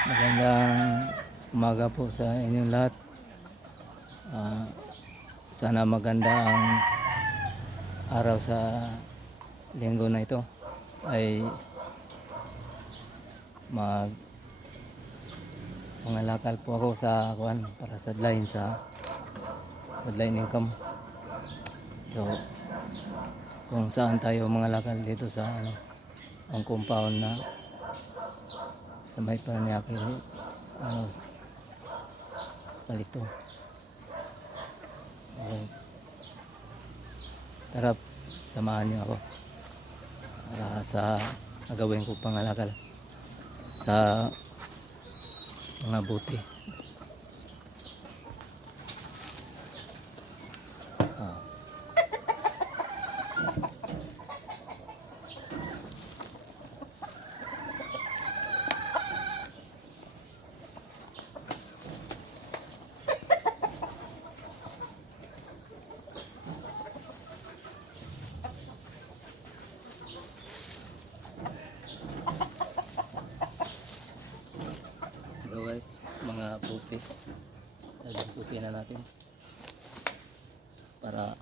Magandang umaga po sa inyong lahat. Sana maganda ang araw sa linggo na ito. Ay mangalakal po ako sa para sa sideline income. So kung saan tayo mangalakal dito sa ang compound na sa may Paranaque palito. Tara, samahan niyo ako para sa gagawin ko pangalakal sa mga buti. So guys, mga buti. Buti na natin para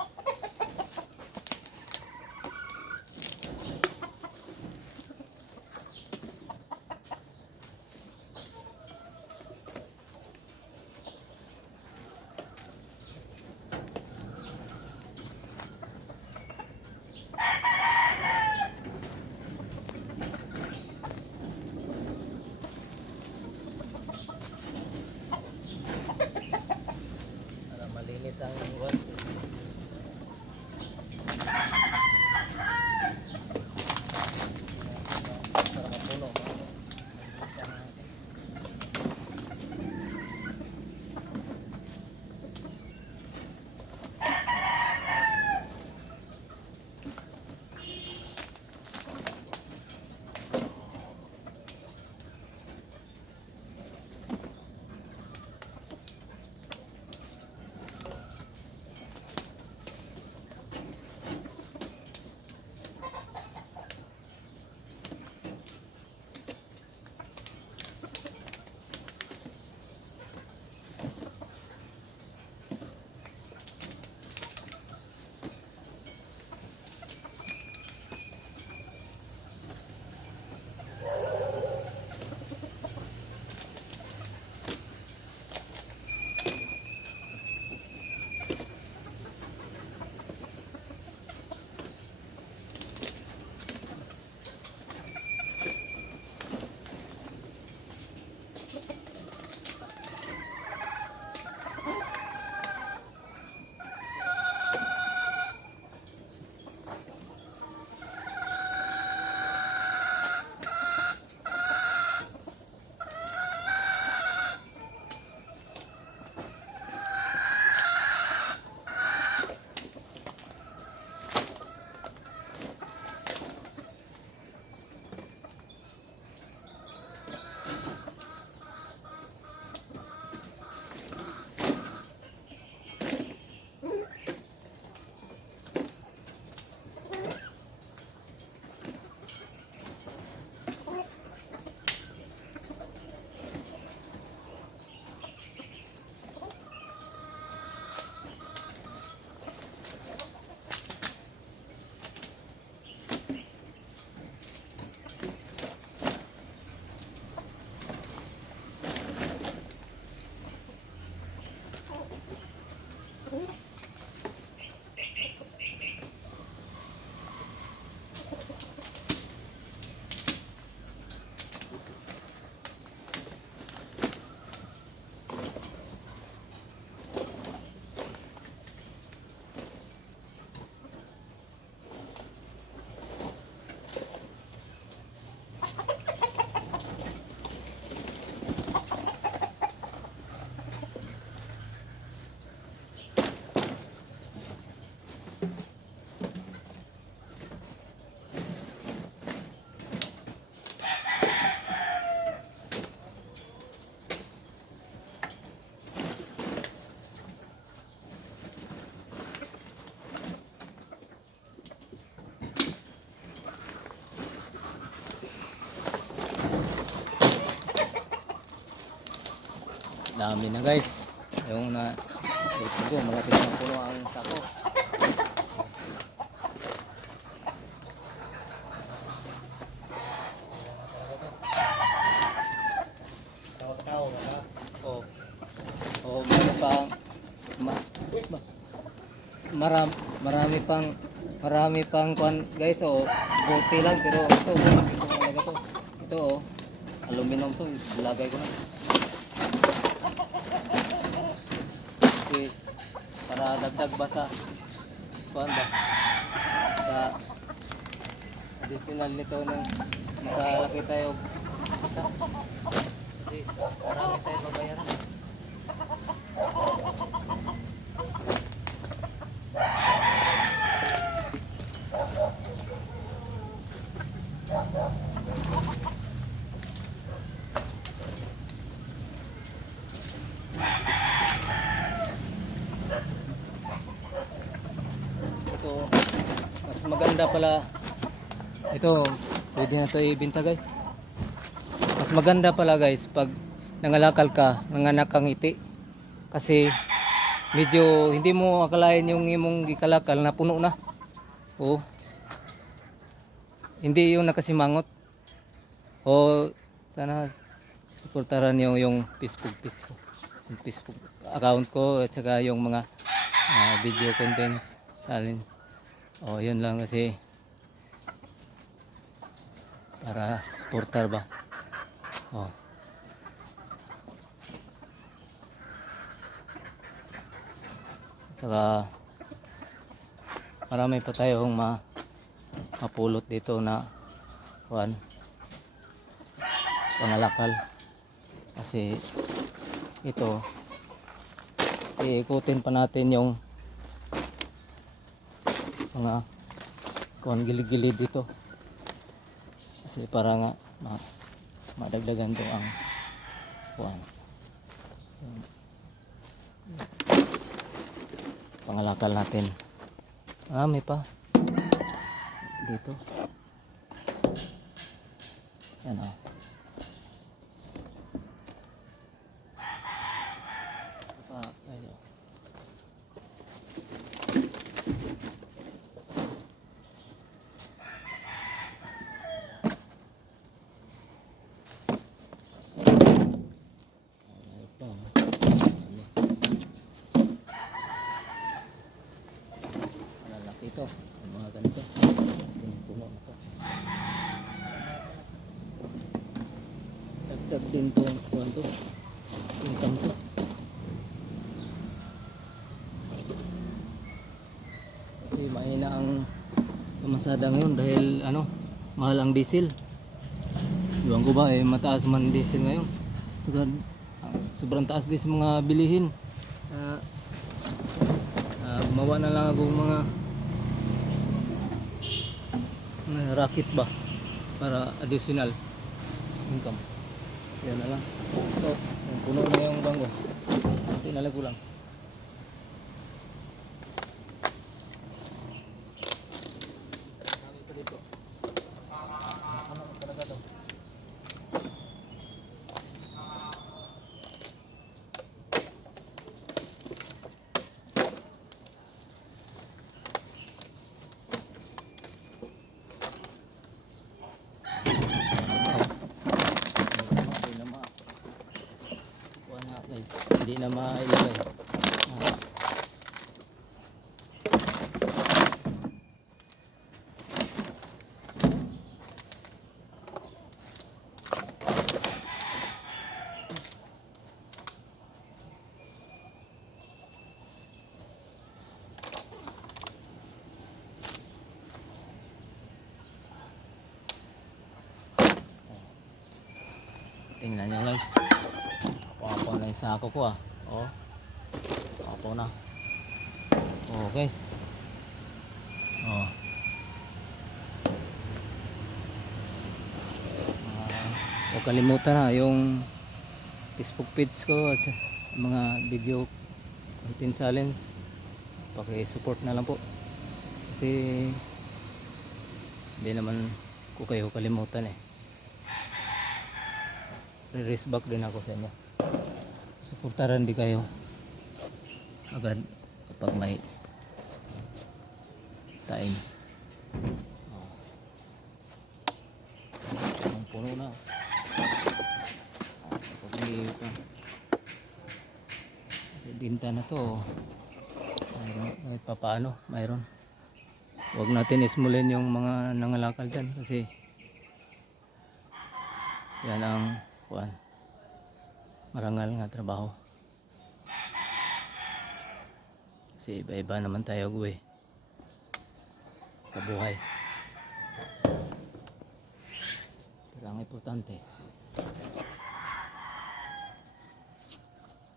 malinis ang buwan. Dami na guys. Yung na ito ko, malapit na puno ang sako. Oh, oh, meron pang ma, marami pang kwan guys. Oh, buti lang pero ito talaga to. Ito oh, aluminum to, ilagay ko na. Kasi para dagdag ba sa kwan ba? Sa additional nito ng makalaki tayo. Kasi marami tayo babayaran. Ito, mas maganda pala. Ito, pwede na ito ibenta guys. Mas maganda pala guys pag nangalakal ka, nanganak kang ngiti. Kasi medyo hindi mo akalain yung imong gikalakal na puno na. Oh. Hindi yung nakasimangot. O sana suportahan niyo yung Facebook ko. Yung Facebook account ko at saka yung mga video contents salin. Oh, yun lang kasi para suportar ba. Oh. Saka marami pa tayong mapulot dito na kuan pangalakal kasi ito iikutin pa natin yung mga kuan gilid-gilid dito kasi para nga madagdagan to ang kuan pangalakal natin. Marami pa dito. Yan o. Ayun. Malalaki ito. Yung mga ganito. Puno na ito. Dagdag din ito. Kuhan ito. Income ito. Kasi mahina ang pamasada ngayon dahil mahal ang diesel. Iwan ko ba mataas man diesel ngayon. Sobrang taas din sa mga bilihin. Gumawa na lang ako mga racket ba para additional income. Yan na lang. So, puno na yung bangko. Tinalag ko lang. Sabi pa dito. Ano talaga daw? Hindi na mailagay. Tingnan nyo guys. Apo na yung sako ko Oh. Apo na. Oh guys. Oh. Huwag kalimutan na yung Facebook page ko at mga video content challenge. Paki-support na lang po. Kasi hindi naman ko kayo kalimutan Re-race back din ako sa inyo. suportahan di kayo agad kapag may taing. Ang puno na. Kapag may binta na to, mayroon, kahit pa paano mayroon. Huwag natin ismulin yung mga nangalakal dyan kasi yan ang kuan, marangal nga trabaho. Kasi iba-iba naman tayo guwe sa buhay. Pero ang importante,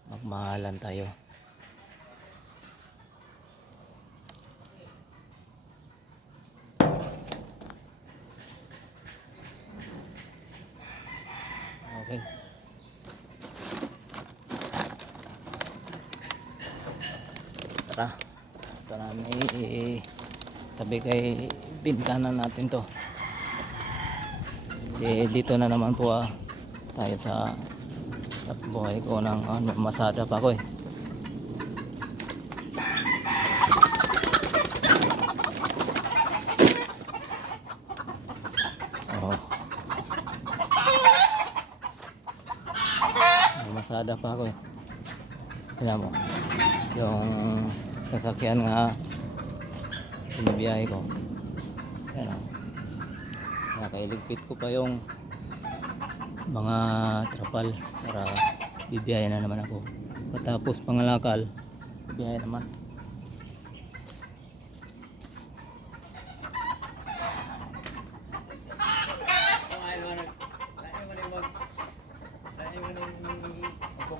magmahalan tayo. Okay. Tara. Ito namin tabi kay bintana natin to. Kasi dito na naman po tayo sa buhay ko ng masada pa ko eh. Oh. Masada pa ako eh. Tignan mo. Yung sasakyan nga binibiyahe ko. Ayan o. Nakailigpit ko pa yung mga trapal para bibiyahe na naman ako. Patapos pangalakal, bibiyahe naman.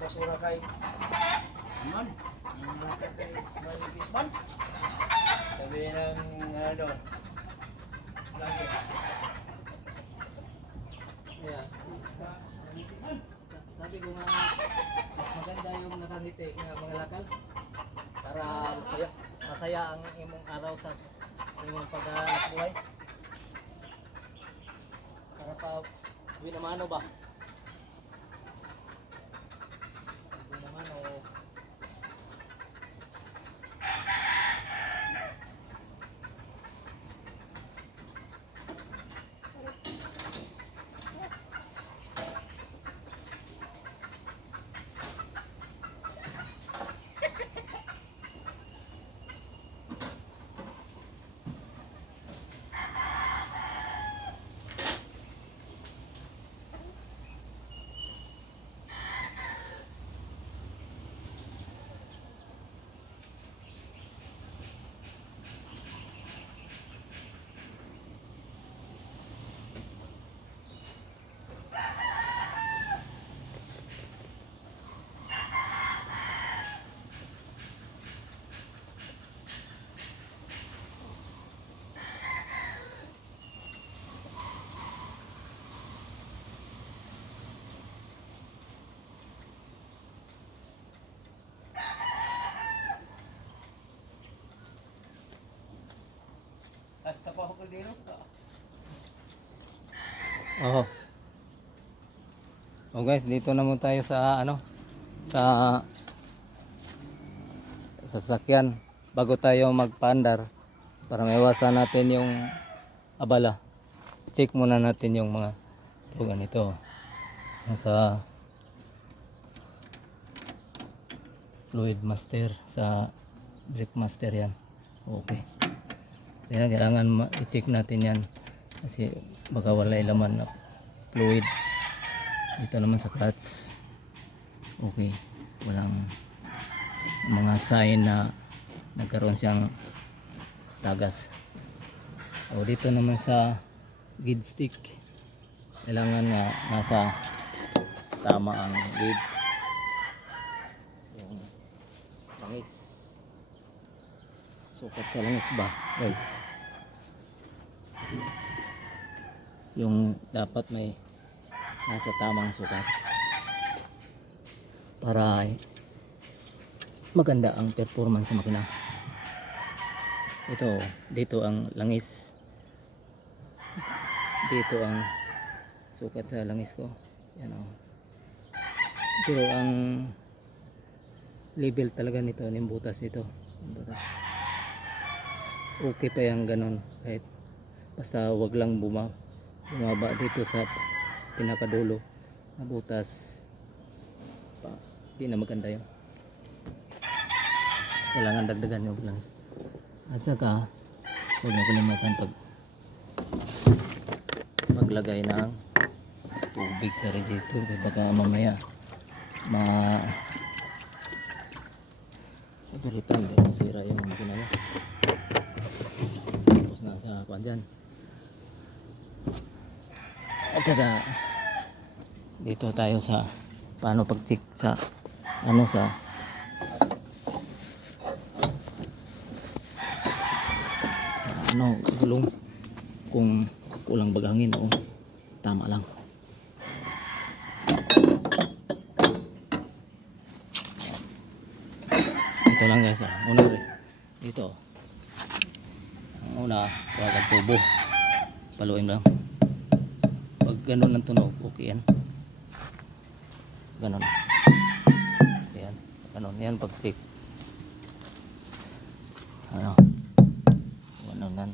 Basura kay man ang malakad kay malipis man sabi ng ano lagi Yeah. Sabi ko nga maganda yung nakangiti nga mga lakal para masaya ang imong araw sa imong paghahanap buhay. Para pa winamano ba? Winamano. hasta pa ako dito Oh. Oh guys, dito na mo tayo sa sa sasakyan bago tayo magpaandar para maiwasan natin yung abala. Check muna natin yung mga ganito. Sa fluid master, sa brake master yan. Okay. Kaya kailangan i-check natin yan kasi baka wala laman na fluid. Dito naman sa clutch. Okay. Walang mga sign na nagkaroon siyang tagas. O dito naman sa gauge stick. Kailangan nga nasa tama ang gauge. Yung langis. Sukat sa langis ba, guys? Yung dapat may nasa tamang sukat para maganda ang performance sa makina. Ito, dito ang langis, dito ang sukat sa langis ko. Yan o. Pero ang level talaga nito yung butas nito. Yung butas. Okay pa yung ganon, kahit basta wag lang bumaba dito sa pinakadulo na butas pa, di na maganda yun. Kailangan dagdagan yung lang. At saka huwag na kalimutan paglagay ng tubig sa radiator, baka mamaya pagalitan, masira yung makina niya. Tapos nasa kuwan dyan. At saka dito tayo sa paano pag-check sa gulong, kung kulang bagangin o tama lang. Ito lang guys, una dito, ang una wag ang tubo, paluin lang. Pag ganun ang tunog, okay yan. Ganun. Yan, ganun yan pag tick. Ano, ganun yan,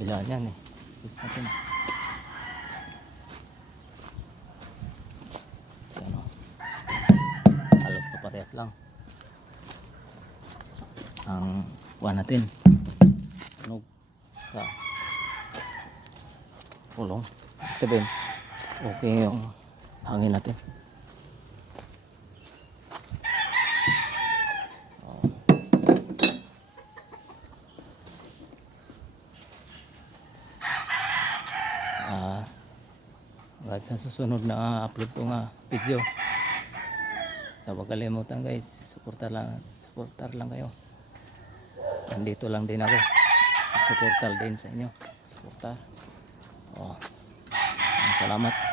bilaan yan eh. Check natin. Ano, halos kaparehas lang ang kuha natin, tunog sa pulong. Sabihin okay yung hangin natin. Hanggang sa susunod na upload ko nga video, sa wag kalimutan guys, supportar lang kayo. Nandito lang din ako, supportar din sa inyo, supportar. Salamat.